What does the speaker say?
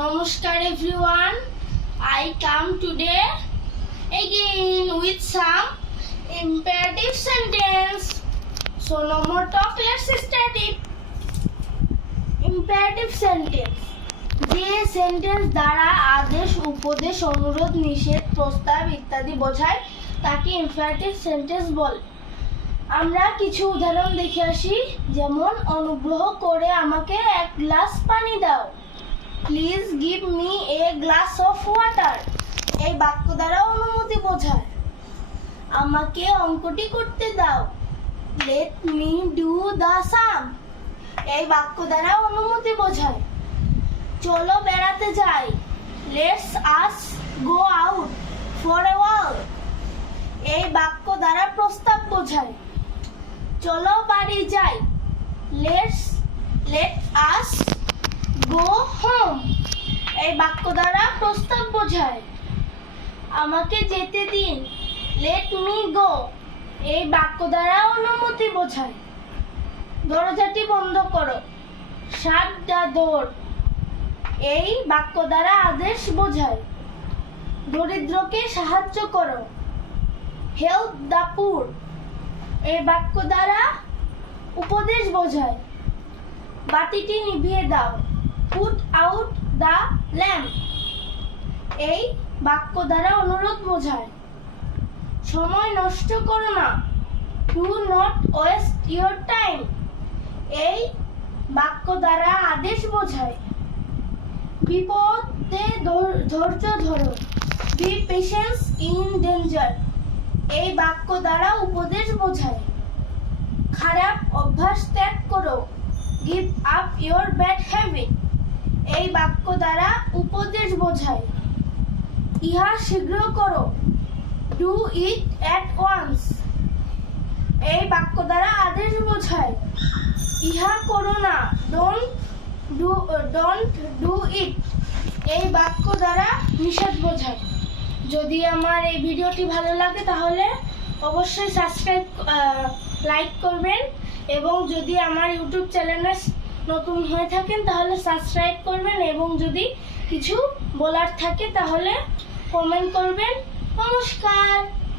Namaskar everyone. I come today again with some imperative sentence. So no more talk, let's start it. Imperative sentence. যে sentence দ্বারা আদেশ, উপদেশ, অনুরোধ, নিষেধ, প্রস্তাব ইত্যাদি বোঝায় তাকে ইম্পারেটিভ সেন্টেন্স বলে। আমরা কিছু উদাহরণ দেখে আসি। যেমন, অনুগ্রহ করে আমাকে এক গ্লাস পানি দাও। Please give me a glass of water. এই বাক্য দ্বারা অনুমতি বোঝায়। আমাকে অঙ্কটি করতে দাও। লেট মি ডু দ্য সাম। এই বাক্য দ্বারা অনুমতি বোঝায়। চলো বেড়াতে যাই। Let's us go out for a walk. এই বাক্য দ্বারা প্রস্তাব বোঝায়। চলো বাড়ি যাই। Let us go home. এই বাক্য দ্বারা প্রস্তাব বোঝায়। আমাকে যেতে দিন। Let me go. এই বাক্য দ্বারা অনুমতি বোঝায়। দরজাটি বন্ধ করো। শাট দ্য ডোর। এই বাক্য দ্বারা আদেশ বোঝায়। দরিদ্রকে সাহায্য করো। Help the poor. এই বাক্য দ্বারা উপদেশ বোঝায়। বাতিটি নিভিয়ে দাও। Put out the lamp. এই বাক্য দ্বারা অনুরোধ বোঝায়। সময় নষ্ট করো না। Do not waste your time. এই বাক্য দ্বারা আদেশ বোঝায়। বিপদে ধৈর্য ধরো। Be patience in danger. এই বাক্য দ্বারা উপদেশ বোঝায়। খারাপ অভ্যাস ত্যাগ করো। Give up your bad habit. এই বাক্য দ্বারা উপদেশ বোঝায়। ইহা শীঘ্র করো। Do it at once. এই বাক্য দ্বারা আদেশ বোঝায়। ইহা করো না। Don't do it. এই বাক্য দ্বারা নিষেধ বোঝায়। যদি আমার এই ভিডিওটি ভালো লাগে তাহলে অবশ্যই সাবস্ক্রাইব, লাইক করবেন, এবং যদি আমার ইউটিউব চ্যানেলে নতুন হয়ে থাকেন তাহলে সাবস্ক্রাইব করবেন, এবং যদি কিছু বলার থাকে তাহলে কমেন্ট করবেন। নমস্কার।